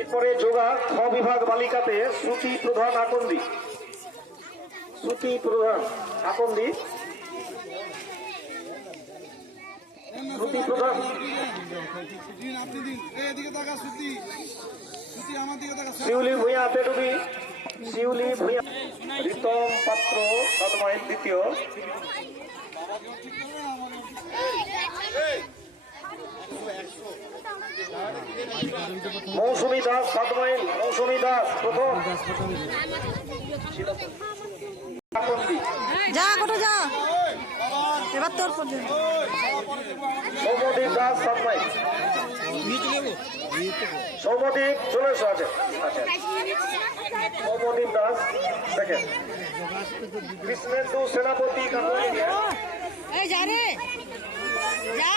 এরপরে যোগা খ বিভাগ বালিকাতে শ্রুতি প্রধান আকন্দি। শ্রুতি প্রধান আকন্দি, শ্রুতি প্রধান শিউলি ভূঁইয়া তেডুবি, শিউলি ভূঁইয়া রিতম পাত্র সদমাইল দ্বিতীয়, মৌসুমী দাস সাতমাইল, মৌসুমী দাস প্রথম। যা কোটা যা এবার তোর পর্যন্ত। সৌমদীপ দাস সাতমাইল, সৌমদীপ চলে এসো আছে। আচ্ছা, সৌমদীপ দাস দেখেন। কৃষ্ণেন্দু সেনাপতি কাকুলিয়া, এই যা রে যা